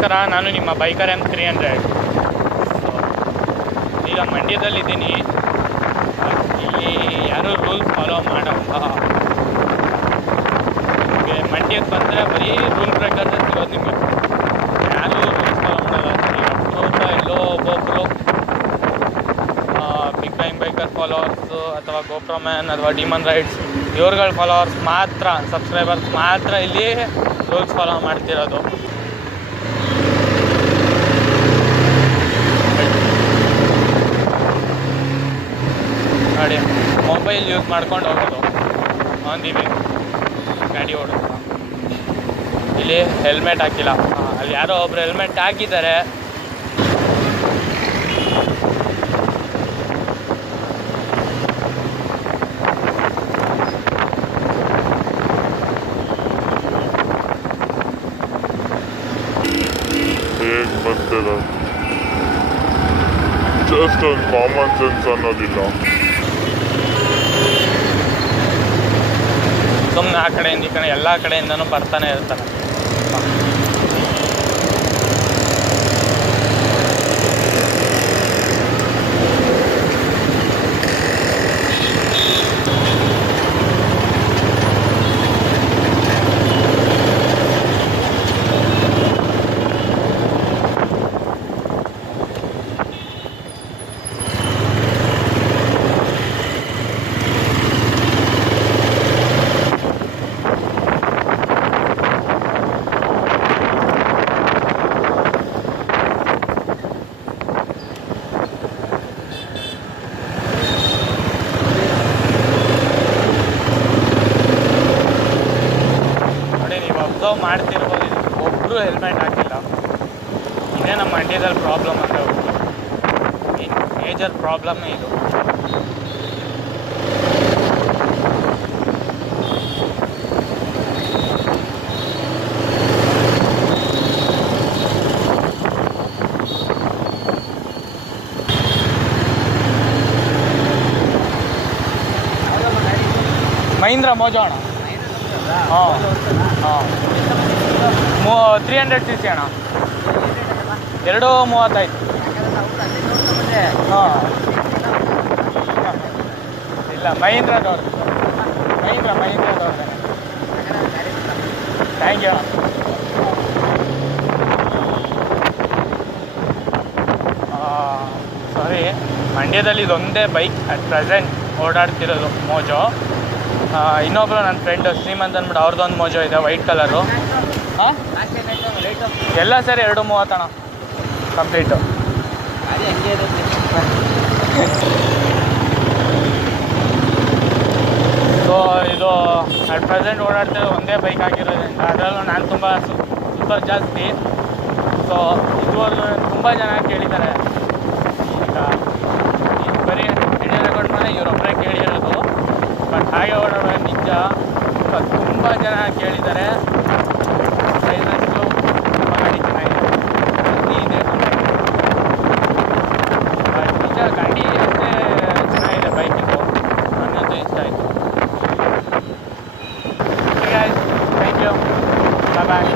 ನಮಸ್ಕಾರ, ನಾನು ನಿಮ್ಮ ಬೈಕರ್ M300. ಈಗ ಮಂಡ್ಯದಲ್ಲಿದ್ದೀನಿ. ಇಲ್ಲಿ ಯಾರೂ ರೂಲ್ಸ್ ಫಾಲೋ ಮಾಡಲ್ಲ. ನಿಮಗೆ ಮಂಡ್ಯಕ್ಕೆ ಬಂದರೆ ಬರೀ ರೂಲ್ ಬ್ರೇಕರ್ಸ್ ಸಿಗೋದು ನಿಮಗೆ. ಯಾರೂ ರೂಲ್ಸ್ ಫಾಲೋ ಮಾಡಲ್ಲ. ಅಪರೂಪ ಎಲ್ಲೋ ಒಬ್ಬೊಬ್ಬರು ಬಿಗ್ ಬ್ಯಾಂಗ್ ಬೈಕರ್ ಫಾಲೋವರ್ಸು ಅಥವಾ ಗೋಪ್ರೋ ಮ್ಯಾನ್ ಅಥವಾ ಡಿಮನ್ ರೈಡ್ಸ್ ಇವ್ರುಗಳ ಫಾಲೋವರ್ಸ್ ಮಾತ್ರ, ಸಬ್ಸ್ಕ್ರೈಬರ್ಸ್ ಮಾತ್ರ ಇಲ್ಲಿ ರೂಲ್ಸ್ ಫಾಲೋ ಮಾಡ್ತಿರೋದು. ನೋಡಿ, ಮೊಬೈಲ್ ಯೂಸ್ ಮಾಡ್ಕೊಂಡು ಹೋಗೋದು ಆನ್ ದಿ ವೇ ಗಾಡಿ ಓಡೋದು. ಇಲ್ಲಿ ಹೆಲ್ಮೆಟ್ ಹಾಕಿಲ್ಲ. ಅಲ್ಲಿ ಯಾರೋ ಒಬ್ರು ಹೆಲ್ಮೆಟ್ ಹಾಕಿದ್ದಾರೆ. ಹೇಗೆ ಬರ್ತಿಲ್ಲ, ಜಸ್ಟ್ ಒಂದು ಕಾಮನ್ ಸೆನ್ಸ್ ಅನ್ನೋದಿಲ್ಲ. ಸುಮ್ಮನೆ ಆ ಕಡೆಯಿಂದ ಈ ಕಡೆ ಎಲ್ಲ ಕಡೆಯಿಂದನೂ ಬರ್ತಾನೆ ಇರ್ತಾರೆ. ಅಬ್ಸರ್ವ್ ಮಾಡ್ತಿರ್ಬೋದು, ಒಬ್ಬರು ಹೆಲ್ಮೆಟ್ ಹಾಕಿಲ್ಲ. ಇದೇ ನಮ್ಮ ಮಂಡ್ಯದಲ್ಲಿ ಪ್ರಾಬ್ಲಮ್ ಅಂತ ಮೇಜರ್ ಪ್ರಾಬ್ಲಮ್ಮೇ ಇದು. ಮಹೀಂದ್ರ ಮೋಜೋ ಅಣ್ಣ. ಹಾಂ ಹಾಂ 300cc ಅಣ್ಣ. 235. ಹಾಂ ಇಲ್ಲ, ಮಹೀಂದ್ರದವ್ರದ್ದು. ಮಹೀಂದ್ರದವ್ರದ್ದು. ಥ್ಯಾಂಕ್ ಯು ಅಣ್ಣ. ಸಾರಿ, ಮಂಡ್ಯದಲ್ಲಿ ಇದೊಂದೇ ಬೈಕ್ ಅಟ್ ಪ್ರೆಸೆಂಟ್ ಓಡಾಡ್ತಿರೋದು ಮೋಜೋ. ಇನ್ನೊಬ್ರು ನನ್ನ ಫ್ರೆಂಡ್ ಶ್ರೀಮಂತ್ ಅಂದ್ಬಿಟ್ಟು ಅವ್ರದ್ದೊಂದು ಮೋಜೋ ಇದೆ, ವೈಟ್ ಕಲರು. ಹಾಂ, ಎಲ್ಲ ಸೇರಿ 230 ಅಣ್ಣ ಕಂಪ್ಲೀಟು. ಸೊ ಇದು ಅಟ್ ಪ್ರೆಸೆಂಟ್ ಓಡಾಡ್ತಿರೋ ಒಂದೇ ಬೈಕ್ ಆಗಿರೋದ್ರಿಂದ ಅದರಲ್ಲೂ ನಾನು ತುಂಬ ಸೂಪರ್ ಜಾಸ್ತಿ. ಸೊ ಇದುವರೆಗೂ ತುಂಬ ಜನ ಕೇಳಿದ್ದಾರೆ. ಈಗ ಬರೀ ವಿಡಿಯೋ ರೆಕಾರ್ಡ್ ಮೇಲೆ ಇವರೊಬ್ಬರೇ ಕೇಳಿರೋದು. ಬಟ್ ಹಾಗೆ ಓಡಾಡೋ ನಿಜ ತುಂಬ ಜನ ಕೇಳಿದ್ದಾರೆ. ಪ್ರೈಸಸ್ಸು ಗಾಡಿ ಚೆನ್ನಾಗಿದೆ ಇದೆ. ನಿಜ ಗಾಡಿ ಅಷ್ಟೇ ಚೆನ್ನಾಗಿದೆ ಬೈಕಿದು, ನನ್ನಂತೂ ಇಷ್ಟ ಆಯಿತು. Thank you, bye bye.